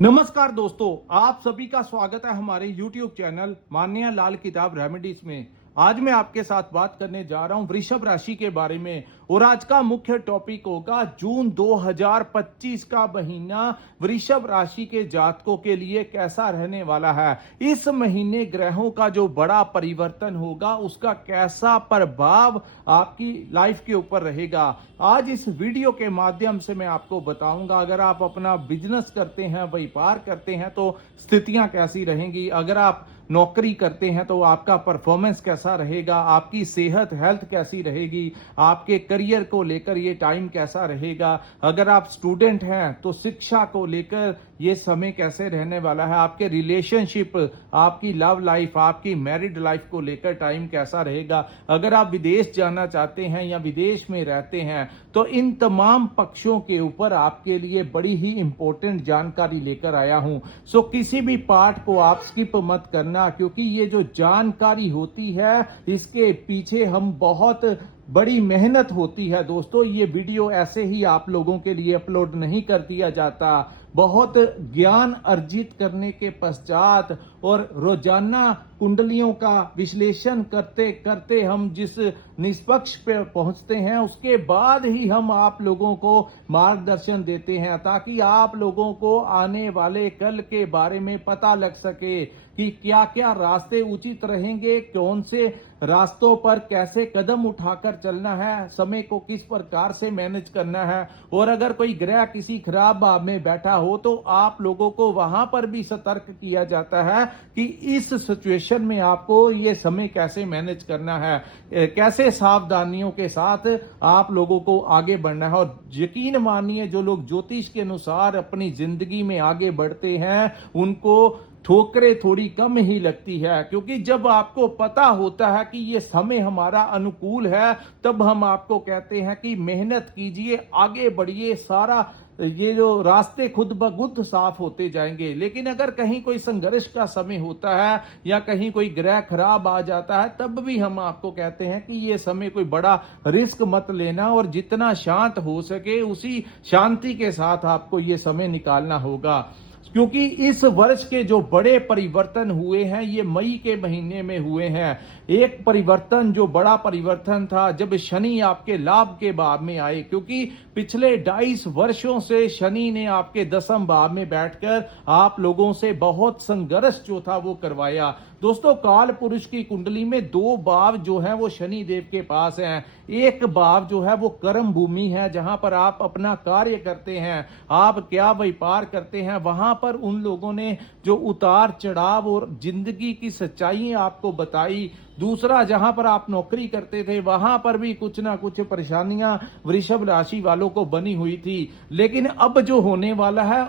नमस्कार दोस्तों, आप सभी का स्वागत है हमारे YouTube चैनल मान्या लाल किताब रेमेडीज में। आज मैं आपके साथ बात करने जा रहा हूं वृषभ राशि के बारे में और आज का मुख्य टॉपिक होगा जून 2025 का महीना वृषभ राशि के जातकों के लिए कैसा रहने वाला है। इस महीने ग्रहों का जो बड़ा परिवर्तन होगा उसका कैसा प्रभाव आपकी लाइफ के ऊपर रहेगा। आज इस वीडियो के माध्यम से मैं आपको बताऊंगा, अगर आप अपना बिजनेस करते हैं, व्यापार करते हैं तो स्थितियां कैसी रहेंगी, अगर आप नौकरी करते हैं तो आपका परफॉर्मेंस कैसा रहेगा, आपकी सेहत हेल्थ कैसी रहेगी, आपके करियर को लेकर ये टाइम कैसा रहेगा, अगर आप स्टूडेंट हैं तो शिक्षा को लेकर ये समय कैसे रहने वाला है, आपके रिलेशनशिप, आपकी लव लाइफ, आपकी मैरिड लाइफ को लेकर टाइम कैसा रहेगा, अगर आप विदेश जाना चाहते हैं या विदेश में रहते हैं तो इन तमाम पक्षों के ऊपर आपके लिए बड़ी ही इंपॉर्टेंट जानकारी लेकर आया हूं। सो किसी भी पार्ट को आप स्किप मत करना, क्योंकि ये जो जानकारी होती है इसके पीछे हम बहुत बड़ी मेहनत होती है। दोस्तों, ये वीडियो ऐसे ही आप लोगों के लिए अपलोड नहीं कर दिया जाता। बहुत ज्ञान अर्जित करने के पश्चात और रोजाना कुंडलियों का विश्लेषण करते करते हम जिस निष्पक्ष पे पहुंचते हैं उसके बाद ही हम आप लोगों को मार्गदर्शन देते हैं, ताकि आप लोगों को आने वाले कल के बारे में पता लग सके कि क्या क्या रास्ते उचित रहेंगे, कौन से रास्तों पर कैसे कदम उठाकर चलना है, समय को किस प्रकार से मैनेज करना है। और अगर कोई ग्रह किसी खराब भाव में बैठा हो तो आप लोगों को वहां पर भी सतर्क किया जाता है कि इस सिचुएशन में आपको ये समय कैसे मैनेज करना है, कैसे सावधानियों के साथ आप लोगों को आगे बढ़ना है। और यकीन मानिए, जो लोग ज्योतिष के अनुसार अपनी जिंदगी में आगे बढ़ते हैं उनको ठोकरें थोड़ी कम ही लगती है, क्योंकि जब आपको पता होता है कि ये समय हमारा अनुकूल है तब हम आपको कहते हैं कि मेहनत कीजिए, आगे बढ़िए, सारा ये जो रास्ते खुद ब खुद साफ होते जाएंगे। लेकिन अगर कहीं कोई संघर्ष का समय होता है या कहीं कोई ग्रह खराब आ जाता है तब भी हम आपको कहते हैं कि ये समय कोई बड़ा रिस्क मत लेना और जितना शांत हो सके उसी शांति के साथ आपको ये समय निकालना होगा। क्योंकि इस वर्ष के जो बड़े परिवर्तन हुए हैं ये मई के महीने में हुए हैं। एक परिवर्तन, जो बड़ा परिवर्तन था, जब शनि आपके लाभ के भाव में आए, क्योंकि पिछले 22 वर्षों से शनि ने आपके 10वें भाव में बैठकर आप लोगों से बहुत संघर्ष जो था वो करवाया। दोस्तों, काल पुरुष की कुंडली में 2 भाव जो है वो शनि देव के पास हैं। एक भाव जो है वो कर्म भूमि है, जहां पर आप अपना कार्य करते हैं, आप क्या व्यापार करते हैं, वहां पर उन लोगों ने जो उतार चढ़ाव और जिंदगी की सच्चाई आपको बताई। दूसरा, जहां पर आप नौकरी करते थे वहां पर भी कुछ ना कुछ परेशानियां वृषभ राशि वालों को बनी हुई थी। लेकिन अब जो होने वाला है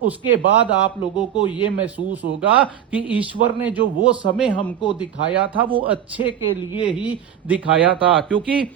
उसके बाद आप लोगों को यह महसूस होगा कि ईश्वर ने जो वो समय हमको दिखाया था वो अच्छे के लिए ही दिखाया था। क्योंकि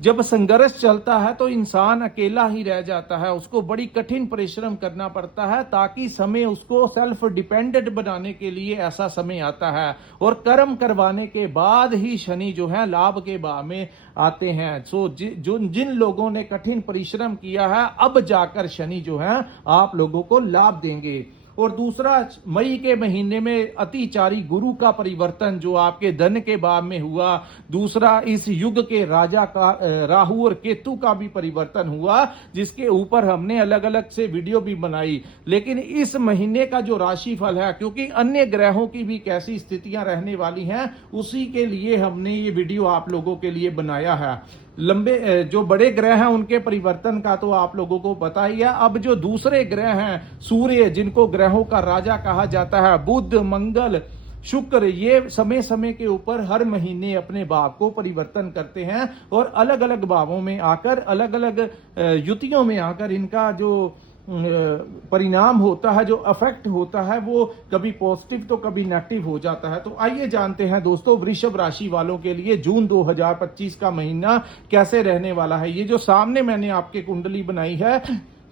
जब संघर्ष चलता है तो इंसान अकेला ही रह जाता है, उसको बड़ी कठिन परिश्रम करना पड़ता है ताकि समय उसको सेल्फ डिपेंडेंट बनाने के लिए ऐसा समय आता है। और कर्म करवाने के बाद ही शनि जो है लाभ के भाव में आते हैं। सो जिन लोगों ने कठिन परिश्रम किया है अब जाकर शनि जो है आप लोगों को लाभ देंगे। और दूसरा, मई के महीने में अतिचारी गुरु का परिवर्तन जो आपके धन के भाव में हुआ। दूसरा, इस युग के राजा का राहु और केतु का भी परिवर्तन हुआ, जिसके ऊपर हमने अलग अलग से वीडियो भी बनाई। लेकिन इस महीने का जो राशिफल है, क्योंकि अन्य ग्रहों की भी कैसी स्थितियां रहने वाली हैं, उसी के लिए हमने ये वीडियो आप लोगों के लिए बनाया है। लंबे जो बड़े ग्रह हैं उनके परिवर्तन का तो आप लोगों को पता ही है। अब जो दूसरे ग्रह हैं, सूर्य जिनको ग्रहों का राजा कहा जाता है, बुध, मंगल, शुक्र, ये समय समय के ऊपर हर महीने अपने भाव को परिवर्तन करते हैं और अलग अलग भावों में आकर, अलग अलग युतियों में आकर इनका जो परिणाम होता है, जो अफेक्ट होता है, वो कभी पॉजिटिव तो कभी नेगेटिव हो जाता है। तो आइए जानते हैं दोस्तों, वृषभ राशि वालों के लिए जून 2025 का महीना कैसे रहने वाला है। ये जो सामने मैंने आपके कुंडली बनाई है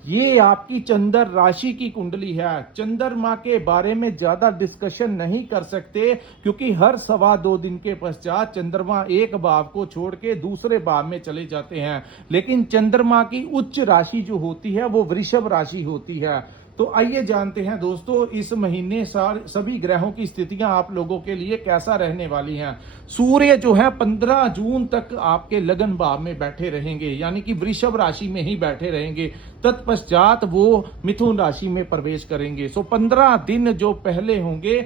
ये आपकी चंद्र राशि की कुंडली है। चंद्रमा के बारे में ज्यादा डिस्कशन नहीं कर सकते, क्योंकि हर 1.25 दिन के पश्चात चंद्रमा एक भाव को छोड़ के दूसरे भाव में चले जाते हैं। लेकिन चंद्रमा की उच्च राशि जो होती है वो वृषभ राशि होती है। तो आइए जानते हैं दोस्तों इस महीने सभी ग्रहों की स्थितियां आप लोगों के लिए कैसा रहने वाली हैं। सूर्य जो है 15 जून तक आपके लगन भाव में बैठे रहेंगे, यानी कि वृषभ राशि में ही बैठे रहेंगे। तत्पश्चात वो मिथुन राशि में प्रवेश करेंगे। 15 दिन जो पहले होंगे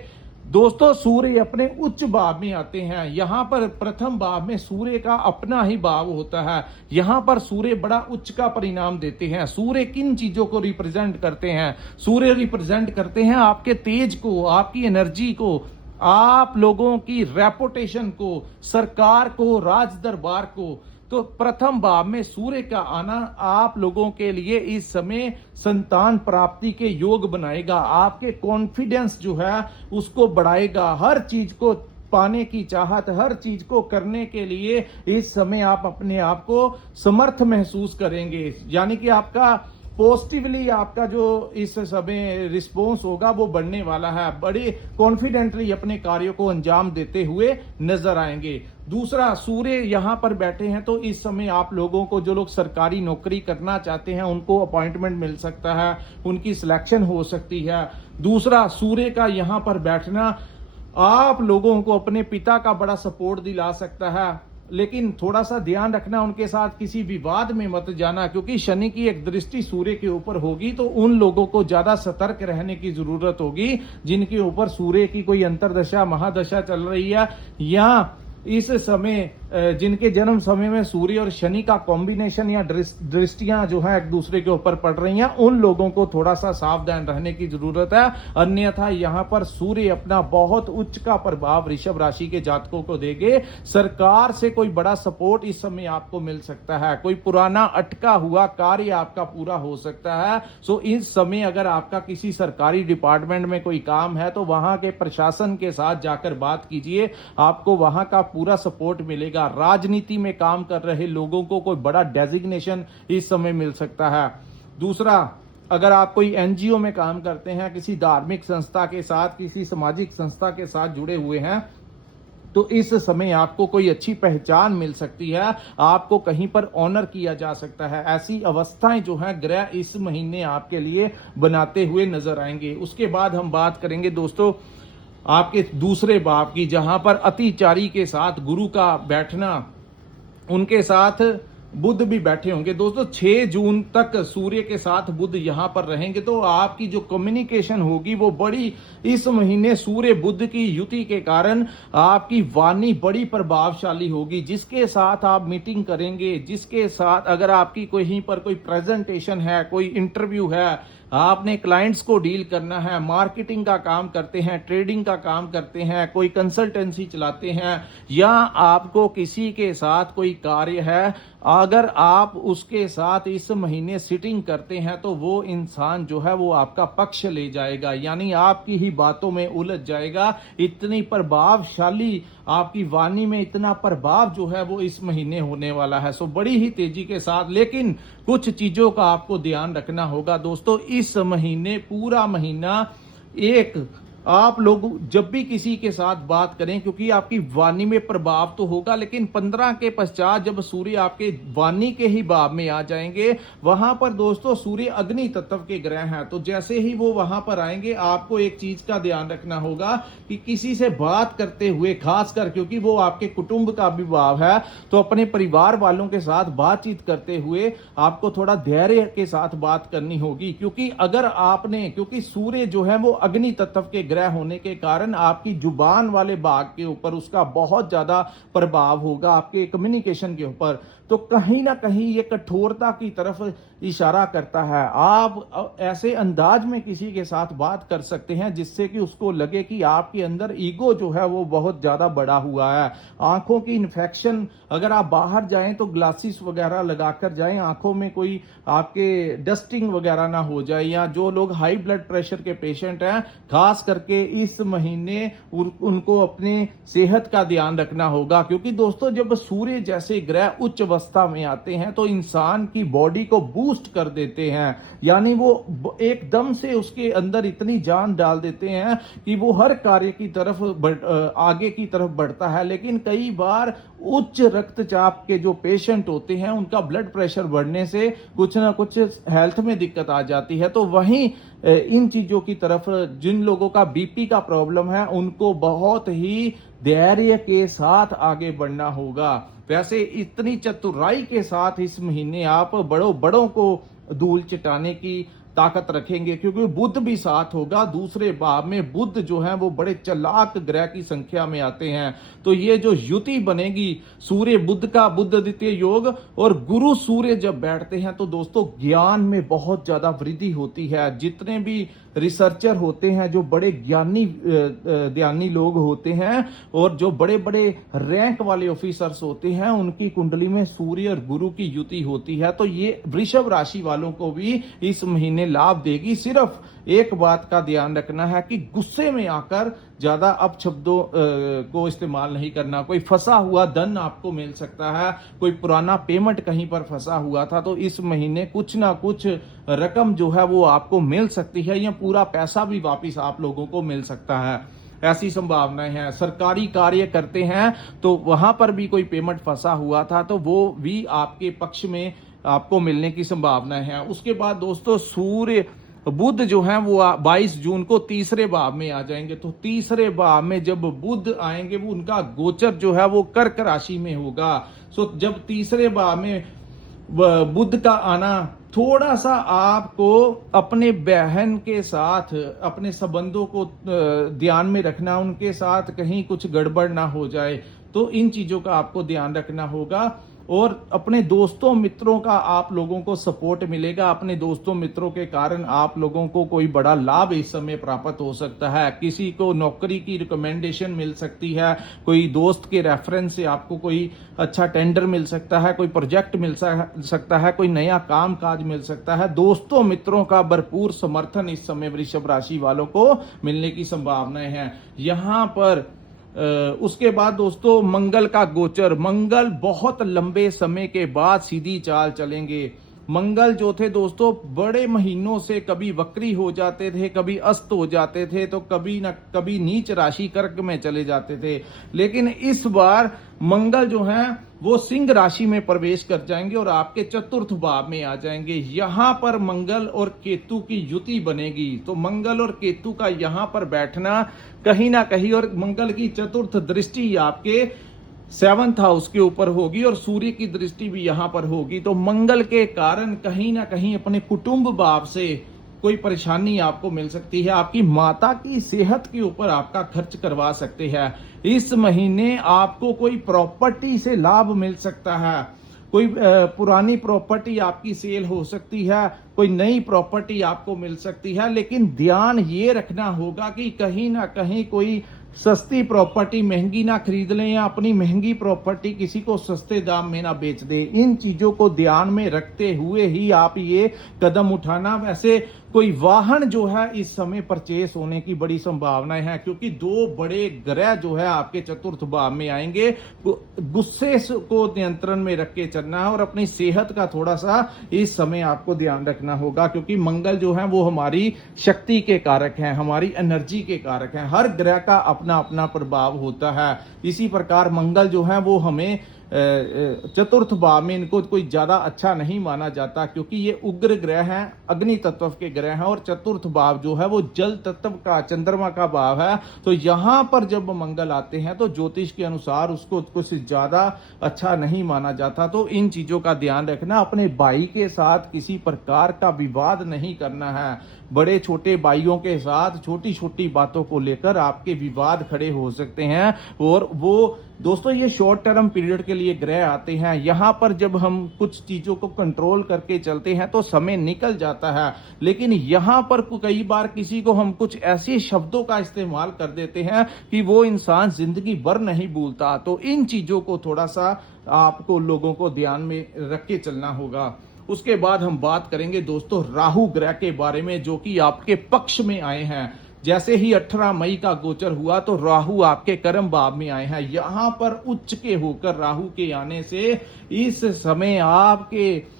दोस्तों, सूर्य अपने उच्च भाव में आते हैं। यहां पर प्रथम भाव में सूर्य का अपना ही भाव होता है। यहां पर सूर्य बड़ा उच्च का परिणाम देते हैं। सूर्य किन चीजों को रिप्रेजेंट करते हैं? सूर्य रिप्रेजेंट करते हैं आपके तेज को, आपकी एनर्जी को, आप लोगों की रेपुटेशन को, सरकार को, राज दरबार को। तो प्रथम भाव में सूर्य का आना आप लोगों के लिए इस समय संतान प्राप्ति के योग बनाएगा। आपके कॉन्फिडेंस जो है उसको बढ़ाएगा। हर चीज को पाने की चाहत, हर चीज को करने के लिए इस समय आप अपने आप को समर्थ महसूस करेंगे। यानी कि आपका पॉजिटिवली आपका जो इस समय रिस्पॉन्स होगा वो बढ़ने वाला है। बड़े कॉन्फिडेंटली अपने कार्यों को अंजाम देते हुए नजर आएंगे। दूसरा, सूर्य यहां पर बैठे हैं तो इस समय आप लोगों को, जो लोग सरकारी नौकरी करना चाहते हैं उनको अपॉइंटमेंट मिल सकता है, उनकी सिलेक्शन हो सकती है। दूसरा, सूर्य का यहां पर बैठना आप लोगों को अपने पिता का बड़ा सपोर्ट दिला सकता है, लेकिन थोड़ा सा ध्यान रखना, उनके साथ किसी विवाद में मत जाना, क्योंकि शनि की एक दृष्टि सूर्य के ऊपर होगी। तो उन लोगों को ज्यादा सतर्क रहने की जरूरत होगी जिनके ऊपर सूर्य की कोई अंतरदशा, महादशा चल रही है, या इस समय जिनके जन्म समय में सूर्य और शनि का कॉम्बिनेशन या दृष्टियां जो है एक दूसरे के ऊपर पड़ रही हैं, उन लोगों को थोड़ा सा सावधान रहने की जरूरत है। अन्यथा यहां पर सूर्य अपना बहुत उच्च का प्रभाव वृषभ राशि के जातकों को देंगे। सरकार से कोई बड़ा सपोर्ट इस समय आपको मिल सकता है। कोई पुराना अटका हुआ कार्य आपका पूरा हो सकता है। सो इस समय अगर आपका किसी सरकारी डिपार्टमेंट में कोई काम है तो वहां के प्रशासन के साथ जाकर बात कीजिए, आपको वहां का पूरा सपोर्ट मिलेगा। राजनीति में काम कर रहे लोगों को कोई बड़ा डेजिग्नेशन इस समय मिल सकता है। दूसरा, अगर आप कोई एनजीओ में काम करते हैं, किसी धार्मिक संस्था के साथ, किसी सामाजिक संस्था के साथ जुड़े हुए हैं, तो इस समय आपको कोई अच्छी पहचान मिल सकती है, आपको कहीं पर ऑनर किया जा सकता है। ऐसी अवस्थाएं जो हैं ग्रह इस महीने आपके लिए बनाते हुए नजर आएंगे। उसके बाद हम बात करेंगे दोस्तों आपके दूसरे भाव की, जहां पर अतिचारी के साथ गुरु का बैठना, उनके साथ बुध भी बैठे होंगे। दोस्तों 6 जून तक सूर्य के साथ बुध यहां पर रहेंगे, तो आपकी जो कम्युनिकेशन होगी वो बड़ी, इस महीने सूर्य बुध की युति के कारण आपकी वाणी बड़ी प्रभावशाली होगी। जिसके साथ आप मीटिंग करेंगे, जिसके साथ अगर आपकी कहीं पर कोई प्रेजेंटेशन है, कोई इंटरव्यू है, आपने क्लाइंट्स को डील करना है, मार्केटिंग का काम करते हैं, ट्रेडिंग का काम करते हैं, कोई कंसल्टेंसी चलाते हैं, या आपको किसी के साथ कोई कार्य है, अगर आप उसके साथ इस महीने सिटिंग करते हैं तो वो इंसान जो है वो आपका पक्ष ले जाएगा, यानी आपकी ही बातों में उलझ जाएगा। इतनी प्रभावशाली आपकी वाणी में इतना प्रभाव जो है वो इस महीने होने वाला है। सो बड़ी ही तेजी के साथ, लेकिन कुछ चीजों का आपको ध्यान रखना होगा दोस्तों। इस महीने पूरा महीना एक आप लोग जब भी किसी के साथ बात करें, क्योंकि आपकी वाणी में प्रभाव तो होगा, लेकिन 15 के पश्चात जब सूर्य आपके वाणी के ही भाव में आ जाएंगे, वहां पर दोस्तों सूर्य अग्नि तत्व के ग्रह हैं, तो जैसे ही वो वहां पर आएंगे आपको एक चीज का ध्यान रखना होगा कि किसी से बात करते हुए, खासकर क्योंकि वो आपके कुटुंब का भी भाव है, तो अपने परिवार वालों के साथ बातचीत करते हुए आपको थोड़ा धैर्य के साथ बात करनी होगी। क्योंकि अगर आपने, क्योंकि सूर्य जो है वो अग्नि तत्व के ग्रह होने के कारण आपकी जुबान वाले भाग के ऊपर उसका बहुत ज्यादा प्रभाव होगा, आपके कम्युनिकेशन के ऊपर। तो कहीं ना कहीं ये कठोरता की तरफ इशारा करता है। आप ऐसे अंदाज में किसी के साथ बात कर सकते हैं जिससे कि उसको लगे कि आपके अंदर ईगो जो है वो बहुत ज्यादा बढ़ा हुआ है। आंखों की इन्फेक्शन, अगर आप बाहर जाएं तो ग्लासेस वगैरह लगाकर जाएं, आंखों में कोई आपके डस्टिंग वगैरह ना हो जाए। या जो लोग हाई ब्लड प्रेशर के पेशेंट हैं, खास करके इस महीने उनको अपने सेहत का ध्यान रखना होगा। क्योंकि दोस्तों जब सूर्य जैसे ग्रह उच्च अवस्था में आते हैं तो इंसान की बॉडी को बूस्ट कर देते हैं, यानी वो एकदम से उसके अंदर इतनी जान डाल देते हैं कि वो हर कार्य की तरफ आगे की तरफ बढ़ता है। लेकिन कई बार उच्च रक्तचाप के जो पेशेंट होते हैं उनका ब्लड प्रेशर बढ़ने से कुछ ना कुछ हेल्थ में दिक्कत आ जाती है। तो वहीं इन चीजों की तरफ जिन लोगों का बीपी का प्रॉब्लम है उनको बहुत ही धैर्य के साथ आगे बढ़ना होगा। वैसे इतनी चतुराई के साथ इस महीने आप बड़ों बड़ों को धूल चटाने की ताकत रखेंगे, क्योंकि बुध भी साथ होगा। दूसरे भाव में बुध जो है वो बड़े चालाक ग्रह की संख्या में आते हैं। तो ये जो युति बनेगी सूर्य बुध का, बुध द्वितीय योग, और गुरु सूर्य जब बैठते हैं तो दोस्तों ज्ञान में बहुत ज्यादा वृद्धि होती है। जितने भी रिसर्चर होते हैं, जो बड़े ज्ञानी लोग होते हैं और जो बड़े बड़े रैंक वाले ऑफिसर्स होते हैं, उनकी कुंडली में सूर्य और गुरु की युति होती है। तो ये वृषभ राशि वालों को भी इस महीने लाभ देगी। सिर्फ एक बात का ध्यान रखना है कि गुस्से में आकर ज्यादा अपशब्दों को इस्तेमाल नहीं करना। कोई फंसा हुआ धन आपको मिल सकता है, कोई पुराना पेमेंट कहीं पर फंसा हुआ था, तो इस महीने कुछ ना कुछ रकम जो है वो आपको मिल सकती है, या पूरा पैसा भी वापिस आप लोगों को मिल सकता है, ऐसी संभावनाएं हैं। सरकारी कार्य करते हैं तो वहां पर भी कोई पेमेंट फंसा हुआ था तो वो भी आपके पक्ष में आपको मिलने की संभावनाएं हैं। उसके बाद दोस्तों सूर्य बुध जो है वो 22 जून को तीसरे भाव में आ जाएंगे। तो तीसरे भाव में जब बुध आएंगे वो उनका गोचर जो है वो कर्क राशि में होगा। सो जब तीसरे भाव में बुध का आना, थोड़ा सा आपको अपने बहन के साथ अपने संबंधों को ध्यान में रखना, उनके साथ कहीं कुछ गड़बड़ ना हो जाए, तो इन चीजों का आपको ध्यान रखना होगा। और अपने दोस्तों मित्रों का आप लोगों को सपोर्ट मिलेगा। अपने दोस्तों मित्रों के कारण आप लोगों को कोई बड़ा लाभ इस समय प्राप्त हो सकता है। किसी को नौकरी की रिकमेंडेशन मिल सकती है, कोई दोस्त के रेफरेंस से आपको कोई अच्छा टेंडर मिल सकता है, कोई प्रोजेक्ट मिल सकता है, कोई नया काम काज मिल सकता है। दोस्तों मित्रों का भरपूर समर्थन इस समय वृषभ राशि वालों को मिलने की संभावनाएं हैं। यहां पर उसके बाद दोस्तों मंगल का गोचर, मंगल बहुत लंबे समय के बाद सीधी चाल चलेंगे। मंगल जो थे दोस्तों बड़े महीनों से कभी वक्री हो जाते थे, कभी अस्त हो जाते थे, तो कभी न कभी नीच राशि कर्क में चले जाते थे। लेकिन इस बार मंगल जो है वो सिंह राशि में प्रवेश कर जाएंगे और आपके चतुर्थ भाव में आ जाएंगे। यहां पर मंगल और केतु की युति बनेगी। तो मंगल और केतु का यहां पर बैठना कहीं ना कहीं, और मंगल की चतुर्थ दृष्टि आपके 7th हाउस के ऊपर होगी और सूर्य की दृष्टि भी यहां पर होगी। तो मंगल के कारण कहीं ना कहीं अपने कुटुंब भाव से कोई परेशानी आपको मिल सकती है। आपकी माता की सेहत के ऊपर आपका खर्च करवा सकते हैं। इस महीने आपको कोई प्रॉपर्टी से लाभ मिल सकता है। कोई पुरानी प्रॉपर्टी आपकी सेल हो सकती है, कोई नई प्रॉपर्टी आपको मिल सकती है। लेकिन ध्यान ये रखना होगा कि कहीं ना कहीं कोई सस्ती प्रॉपर्टी महंगी ना खरीद लें, या अपनी महंगी प्रॉपर्टी किसी को सस्ते दाम में ना बेच दे। इन चीजों को ध्यान में रखते हुए ही आप ये कदम उठाना। वैसे कोई वाहन जो है इस समय परचेस होने की बड़ी संभावनाएं हैं, क्योंकि दो बड़े ग्रह जो है आपके चतुर्थ भाव में आएंगे। गुस्से को नियंत्रण में रख के चलना है और अपनी सेहत का थोड़ा सा इस समय आपको ध्यान रखना होगा, क्योंकि मंगल जो है वो हमारी शक्ति के कारक हैं, हमारी एनर्जी के कारक हैं। हर ग्रह का अपना अपना प्रभाव होता है। इसी प्रकार मंगल जो है वो हमें चतुर्थ भाव में इनको कोई ज्यादा अच्छा नहीं माना जाता, क्योंकि ये उग्र ग्रह हैं, अग्नि तत्व के ग्रह हैं, और चतुर्थ भाव जो है वो जल तत्व का, चंद्रमा का भाव है। तो यहां पर जब मंगल आते हैं तो ज्योतिष के अनुसार उसको कुछ ज्यादा अच्छा नहीं माना जाता। तो इन चीजों का ध्यान रखना। अपने भाई के साथ किसी प्रकार का विवाद नहीं करना है। बड़े छोटे भाइयों के साथ छोटी छोटी बातों को लेकर आपके विवाद खड़े हो सकते हैं। और वो दोस्तों ये शॉर्ट टर्म पीरियड के लिए ग्रह आते हैं। यहां पर जब हम कुछ चीजों को कंट्रोल करके चलते हैं तो समय निकल जाता है, लेकिन यहां पर कई बार किसी को हम कुछ ऐसे शब्दों का इस्तेमाल कर देते हैं कि वो इंसान जिंदगी भर नहीं भूलता। तो इन चीजों को थोड़ा सा आपको लोगों को ध्यान में रख के चलना होगा। उसके बाद हम बात करेंगे दोस्तों राहु ग्रह के बारे में, जो कि आपके पक्ष में आए हैं। जैसे ही 18 मई का गोचर हुआ तो राहु आपके कर्म भाव में आए हैं। यहां पर उच्च के होकर राहु के आने से इस समय आपके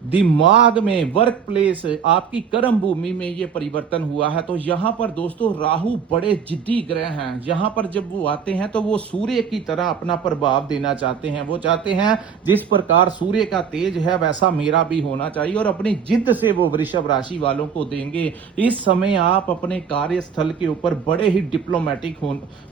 दिमाग में, वर्क प्लेस, आपकी कर्म भूमि में ये परिवर्तन हुआ है। तो यहां पर दोस्तों राहु बड़े जिद्दी ग्रह हैं। यहां पर जब वो आते हैं तो वो सूर्य की तरह अपना प्रभाव देना चाहते हैं। वो चाहते हैं जिस प्रकार सूर्य का तेज है वैसा मेरा भी होना चाहिए, और अपनी जिद्द से वो वृषभ राशि वालों को देंगे। इस समय आप अपने कार्यस्थल के ऊपर बड़े ही डिप्लोमेटिक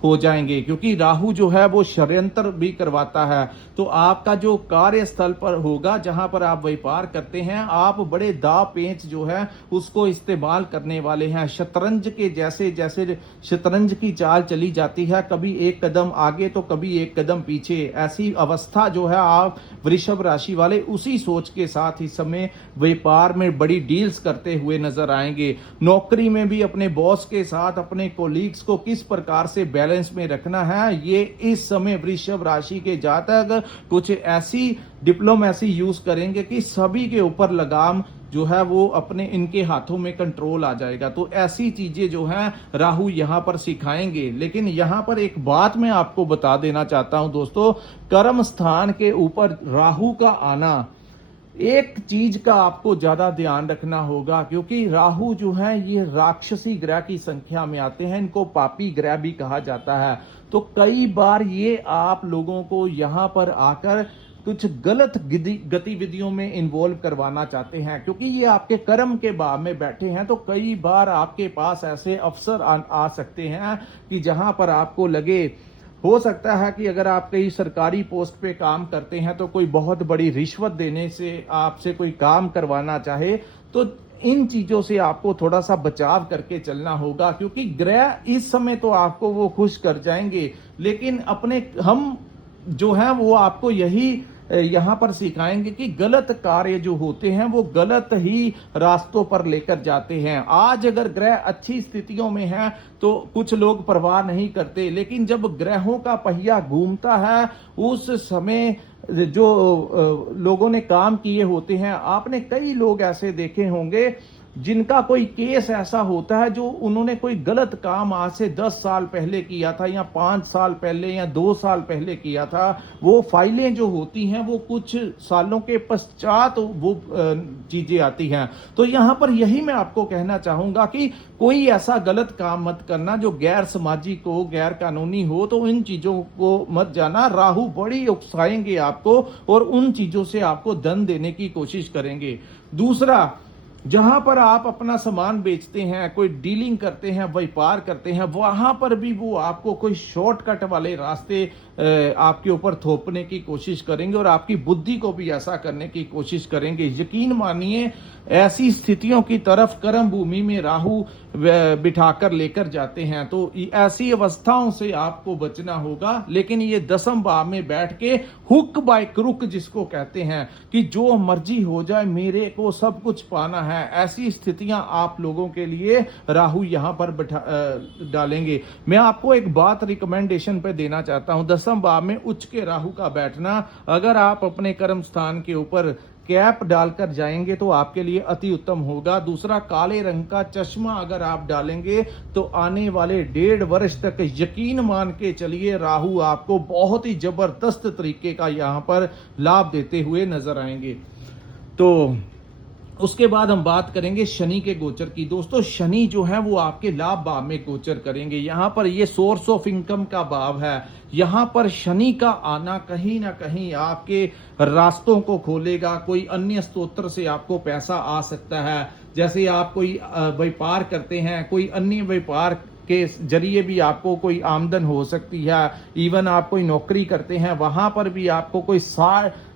हो जाएंगे, क्योंकि राहु जो है वो षड्यंत्र भी करवाता है। तो आपका जो कार्यस्थल पर होगा, जहां पर आप व्यापार करते हैं, आप बड़े दाव पेंच जो है उसको इस्तेमाल करने वाले हैं। शतरंज के जैसे जैसे शतरंज की चाल चली जाती है, कभी एक कदम आगे तो कभी एक कदम पीछे, ऐसी अवस्था जो है आप वृषभ राशि वाले उसी सोच के साथ इस समय व्यापार में बड़ी डील्स करते हुए नजर आएंगे। नौकरी में भी अपने बॉस के साथ अपने कोलीग्स को किस प्रकार से बैलेंस में रखना है, ये इस समय वृषभ राशि के जातक कुछ ऐसी डिप्लोमेसी यूज करेंगे कि सभी के ऊपर लगाम जो है वो अपने इनके हाथों में कंट्रोल आ जाएगा। तो ऐसी चीजें जो हैं राहु यहां पर सिखाएंगे। लेकिन यहां पर एक बात मैं आपको बता देना चाहता हूं दोस्तों, कर्म स्थान के ऊपर राहु का आना, एक चीज का आपको ज्यादा ध्यान रखना होगा, क्योंकि राहु जो है ये राक्षसी ग्रह की संख्या में आते हैं। इनको पापी ग्रह भी कहा जाता है। तो कई बार ये आप लोगों को यहां पर आकर कुछ गलत गतिविधियों में इन्वॉल्व करवाना चाहते हैं, क्योंकि ये आपके कर्म के भाव में बैठे हैं। तो कई बार आपके पास ऐसे अवसर आ सकते हैं कि जहां पर आपको लगे, हो सकता है कि अगर आप कहीं सरकारी पोस्ट पे काम करते हैं तो कोई बहुत बड़ी रिश्वत देने से आपसे कोई काम करवाना चाहे, तो इन चीजों से आपको थोड़ा सा बचाव करके चलना होगा, क्योंकि ग्रह इस समय तो आपको वो खुश कर जाएंगे, लेकिन अपने हम जो है वो आपको यही यहां पर सिखाएंगे कि गलत कार्य जो होते हैं वो गलत ही रास्तों पर लेकर जाते हैं। आज अगर ग्रह अच्छी स्थितियों में है तो कुछ लोग परवाह नहीं करते, लेकिन जब ग्रहों का पहिया घूमता है उस समय जो लोगों ने काम किए होते हैं, आपने कई लोग ऐसे देखे होंगे जिनका कोई केस ऐसा होता है जो उन्होंने कोई गलत काम आज से 10 साल पहले किया था, या 5 साल पहले या 2 साल पहले किया था। वो फाइलें जो होती हैं वो कुछ सालों के पश्चात वो चीजें आती हैं। तो यहां पर यही मैं आपको कहना चाहूंगा कि कोई ऐसा गलत काम मत करना जो गैर सामाजिक हो, गैर कानूनी हो। तो इन चीजों को मत जाना। राहु बड़ी उकसाएंगे आपको और उन चीजों से आपको धन देने की कोशिश करेंगे। दूसरा, जहां पर आप अपना सामान बेचते हैं, कोई डीलिंग करते हैं, व्यापार करते हैं, वहां पर भी वो आपको कोई शॉर्टकट वाले रास्ते आपके ऊपर थोपने की कोशिश करेंगे और आपकी बुद्धि को भी ऐसा करने की कोशिश करेंगे। यकीन मानिए ऐसी स्थितियों की तरफ कर्म भूमि में राहु बिठाकर लेकर जाते हैं। तो ऐसी अवस्थाओं से आपको बचना होगा। लेकिन ये दसम भाव में बैठ के हुक बाय क्रुक जिसको कहते हैं कि जो मर्जी हो जाए मेरे को सब कुछ पाना है, ऐसी स्थितियां आप लोगों के लिए राहु यहां पर डालेंगे। मैं आपको एक बात रिकमेंडेशन पे देना चाहता हूं, दसम भाव में उच्च के राहु का बैठना, अगर आप अपने कर्म स्थान के ऊपर कैप डालकर जाएंगे तो आपके लिए अति उत्तम होगा। दूसरा, काले रंग का चश्मा अगर आप डालेंगे तो आने वाले 1.5 वर्ष तक यकीन मान के चलिए राहु आपको बहुत ही जबरदस्त तरीके का यहां पर लाभ देते हुए नजर आएंगे। तो उसके बाद हम बात करेंगे शनि के गोचर की। दोस्तों शनि जो है वो आपके लाभ भाव में गोचर करेंगे। यहां पर ये सोर्स ऑफ इनकम का भाव है। यहां पर शनि का आना कहीं ना कहीं आपके रास्तों को खोलेगा। कोई अन्य स्तोत्र से आपको पैसा आ सकता है। जैसे आप कोई व्यापार करते हैं, कोई अन्य व्यापार के जरिए भी आपको कोई आमदन हो सकती है। इवन आप कोई नौकरी करते हैं, वहां पर भी आपको कोई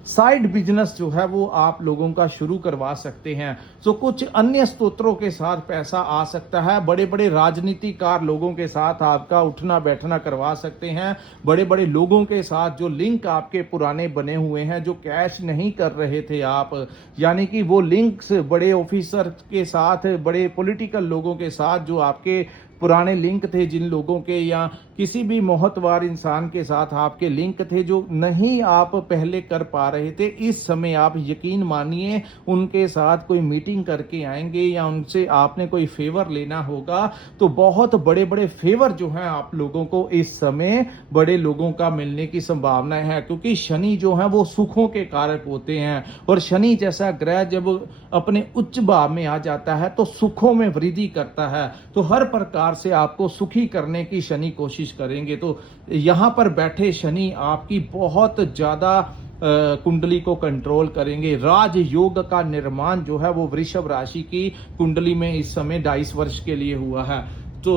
साइड बिजनेस जो है वो आप लोगों का शुरू करवा सकते हैं। तो कुछ अन्य स्तोत्रों के साथ पैसा आ सकता है। बड़े बड़े राजनीतिकार लोगों के साथ आपका उठना बैठना करवा सकते हैं। बड़े बड़े लोगों के साथ जो लिंक आपके पुराने बने हुए हैं, जो कैश नहीं कर रहे थे आप, यानी कि वो लिंक्स बड़े ऑफिसर के साथ, बड़े पॉलिटिकल लोगों के साथ जो आपके पुराने लिंक थे जिन लोगों के, या किसी भी मोहतवार इंसान के साथ आपके लिंक थे जो नहीं आप पहले कर पा रहे थे, इस समय आप यकीन मानिए उनके साथ कोई मीटिंग करके आएंगे या उनसे आपने कोई फेवर लेना होगा, तो बहुत बड़े बड़े फेवर जो हैं आप लोगों को इस समय बड़े लोगों का मिलने की संभावना है। क्योंकि शनि जो है वो सुखों के कारक होते हैं, और शनि जैसा ग्रह जब अपने उच्च भाव में आ जाता है तो सुखों में वृद्धि करता है। तो हर प्रकार से आपको सुखी करने की शनि कोशिश करेंगे। तो यहां पर बैठे शनि आपकी बहुत ज्यादा कुंडली को कंट्रोल करेंगे। राजयोग का निर्माण जो है वो वृषभ राशि की कुंडली में इस समय 22 वर्ष के लिए हुआ है। तो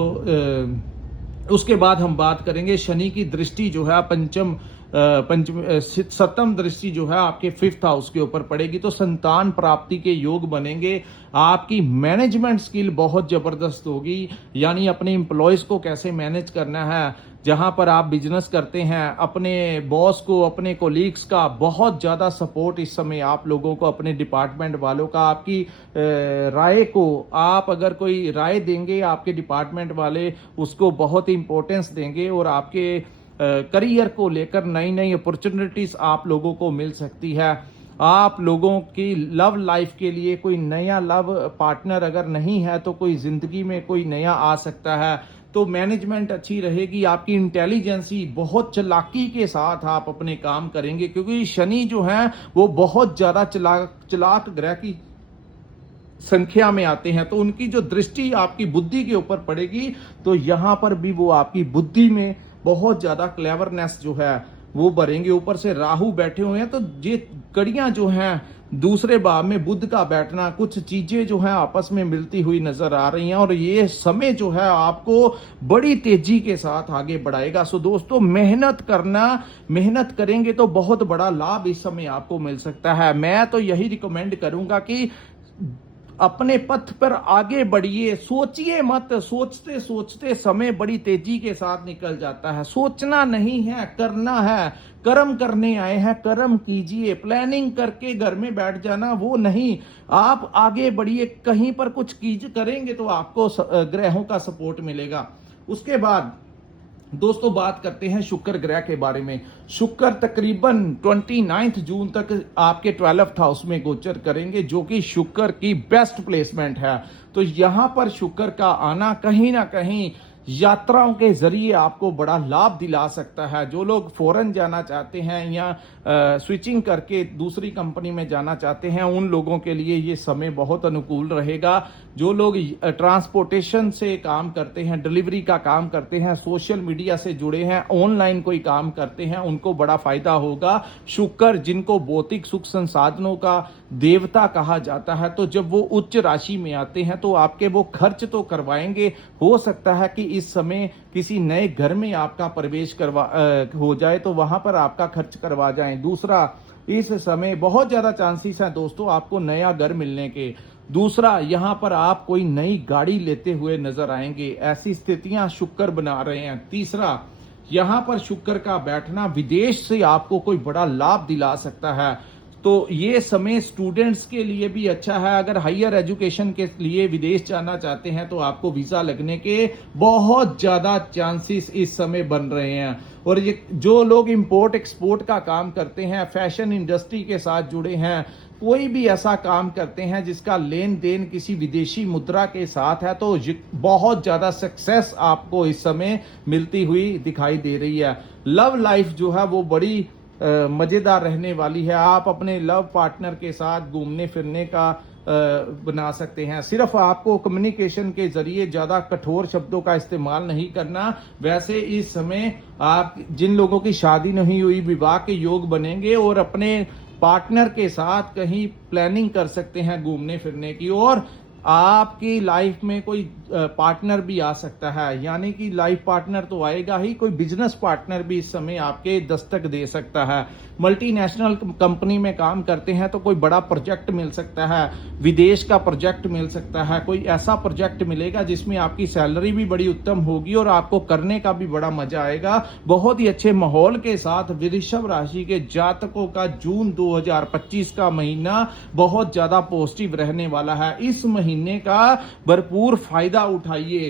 उसके बाद हम बात करेंगे शनि की दृष्टि जो है सप्तम दृष्टि जो है आपके 5th हाउस के ऊपर पड़ेगी, तो संतान प्राप्ति के योग बनेंगे। आपकी मैनेजमेंट स्किल बहुत जबरदस्त होगी, यानी अपने एम्प्लॉयज को कैसे मैनेज करना है, जहां पर आप बिजनेस करते हैं, अपने बॉस को, अपने कोलीग्स का बहुत ज्यादा सपोर्ट इस समय आप लोगों को, अपने डिपार्टमेंट वालों का, आपकी राय को, आप अगर कोई राय देंगे आपके डिपार्टमेंट वाले उसको बहुत इंपॉर्टेंस देंगे, और आपके करियर को लेकर नई नई अपॉर्चुनिटीज आप लोगों को मिल सकती है। आप लोगों की लव लाइफ के लिए कोई नया लव पार्टनर अगर नहीं है तो कोई जिंदगी में कोई नया आ सकता है। तो मैनेजमेंट अच्छी रहेगी, आपकी इंटेलिजेंसी, बहुत चालाकी के साथ आप अपने काम करेंगे, क्योंकि शनि जो है वो बहुत ज्यादा चालाक ग्रह की संख्या में आते हैं। तो उनकी जो दृष्टि आपकी बुद्धि के ऊपर पड़ेगी, तो यहां पर भी वो आपकी बुद्धि में बहुत ज्यादा क्लेवरनेस जो है वो भरेंगे। ऊपर से राहु बैठे हुए हैं, तो ये कड़ियां जो हैं दूसरे भाव में बुध का बैठना, कुछ चीजें जो हैं आपस में मिलती हुई नजर आ रही हैं, और ये समय जो है आपको बड़ी तेजी के साथ आगे बढ़ाएगा। सो दोस्तों, मेहनत करेंगे तो बहुत बड़ा लाभ इस समय आपको मिल सकता है। मैं तो यही रिकमेंड करूंगा कि अपने पथ पर आगे बढ़िए, सोचिए मत। सोचते सोचते समय बड़ी तेजी के साथ निकल जाता है। सोचना नहीं है, करना है। कर्म करने आए हैं, कर्म कीजिए। प्लानिंग करके घर में बैठ जाना वो नहीं, आप आगे बढ़िए। कहीं पर कुछ करेंगे तो आपको ग्रहों का सपोर्ट मिलेगा। उसके बाद दोस्तों बात करते हैं शुक्र ग्रह के बारे में। शुक्र तकरीबन 29 जून तक आपके 12th हाउस में गोचर करेंगे, जो कि शुक्र की बेस्ट प्लेसमेंट है। तो यहां पर शुक्र का आना कहीं ना कहीं यात्राओं के जरिए आपको बड़ा लाभ दिला सकता है। जो लोग फॉरेन जाना चाहते हैं या स्विचिंग करके दूसरी कंपनी में जाना चाहते हैं, उन लोगों के लिए ये समय बहुत अनुकूल रहेगा। जो लोग ट्रांसपोर्टेशन से काम करते हैं, डिलीवरी का काम करते हैं, सोशल मीडिया से जुड़े हैं, ऑनलाइन कोई काम करते हैं, उनको बड़ा फायदा होगा। शुक्र जिनको भौतिक सुख संसाधनों का देवता कहा जाता है, तो जब वो उच्च राशि में आते हैं तो आपके वो खर्च तो करवाएंगे। हो सकता है कि इस समय किसी नए घर में आपका प्रवेश हो जाए तो वहां पर आपका खर्च करवा जाएं। दूसरा, इस समय बहुत ज्यादा चांसेस हैं दोस्तों आपको नया घर मिलने के। दूसरा, यहां पर आप कोई नई गाड़ी लेते हुए नजर आएंगे, ऐसी स्थितियां शुक्र बना रहे हैं। तीसरा, यहां पर शुक्र का बैठना विदेश से आपको कोई बड़ा लाभ दिला सकता है। तो ये समय स्टूडेंट्स के लिए भी अच्छा है। अगर हायर एजुकेशन के लिए विदेश जाना चाहते हैं तो आपको वीजा लगने के बहुत ज्यादा चांसेस इस समय बन रहे हैं। और ये जो लोग इंपोर्ट एक्सपोर्ट का काम करते हैं, फैशन इंडस्ट्री के साथ जुड़े हैं, कोई भी ऐसा काम करते हैं जिसका लेन देन किसी विदेशी मुद्रा के साथ है, तो बहुत ज्यादा सक्सेस आपको इस समय मिलती हुई दिखाई दे रही है। लव लाइफ जो है वो बड़ी मजेदार रहने वाली है। आप अपने लव पार्टनर के साथ घूमने फिरने का बना सकते हैं। सिर्फ आपको कम्युनिकेशन के जरिए ज्यादा कठोर शब्दों का इस्तेमाल नहीं करना। वैसे इस समय आप जिन लोगों की शादी नहीं हुई, विवाह के योग बनेंगे और अपने पार्टनर के साथ कहीं प्लानिंग कर सकते हैं घूमने फिरने की। और आपकी लाइफ में कोई पार्टनर भी आ सकता है, यानी कि लाइफ पार्टनर तो आएगा ही, कोई बिजनेस पार्टनर भी इस समय आपके दस्तक दे सकता है। मल्टीनेशनल कंपनी में काम करते हैं तो कोई बड़ा प्रोजेक्ट मिल सकता है, विदेश का प्रोजेक्ट मिल सकता है, कोई ऐसा प्रोजेक्ट मिलेगा जिसमें आपकी सैलरी भी बड़ी उत्तम होगी और आपको करने का भी बड़ा मजा आएगा। बहुत ही अच्छे माहौल के साथ वृषभ राशि के जातकों का जून 2025 का महीना बहुत ज्यादा पॉजिटिव रहने वाला है। इस महीने का भरपूर फायदा उठाइए।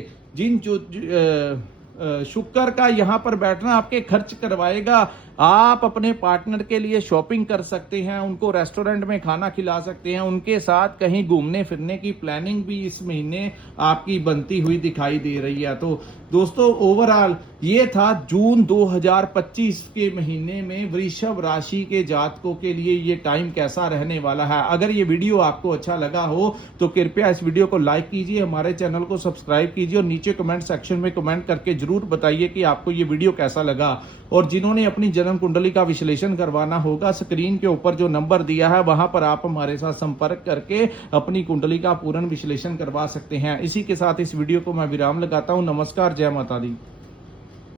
शुक्र का यहाँ पर बैठना आपके खर्च करवाएगा। आप अपने पार्टनर के लिए शॉपिंग कर सकते हैं, उनको रेस्टोरेंट में खाना खिला सकते हैं, उनके साथ कहीं घूमने फिरने की प्लानिंग भी इस महीने आपकी बनती हुई दिखाई दे रही है। तो दोस्तों ओवरऑल ये था जून 2025 के महीने में वृषभ राशि के जातकों के लिए ये टाइम कैसा रहने वाला है। अगर ये वीडियो आपको अच्छा लगा हो तो कृपया इस वीडियो को लाइक कीजिए, हमारे चैनल को सब्सक्राइब कीजिए और नीचे कमेंट सेक्शन में कमेंट करके जरूर बताइए कि आपको ये वीडियो कैसा लगा। और जिन्होंने अपनी जन्म कुंडली का विश्लेषण करवाना होगा, स्क्रीन के ऊपर जो नंबर दिया है वहां पर आप हमारे साथ संपर्क करके अपनी कुंडली का पूर्ण विश्लेषण करवा सकते हैं। इसी के साथ इस वीडियो को मैं विराम लगाता हूं। नमस्कार, जय माता दी।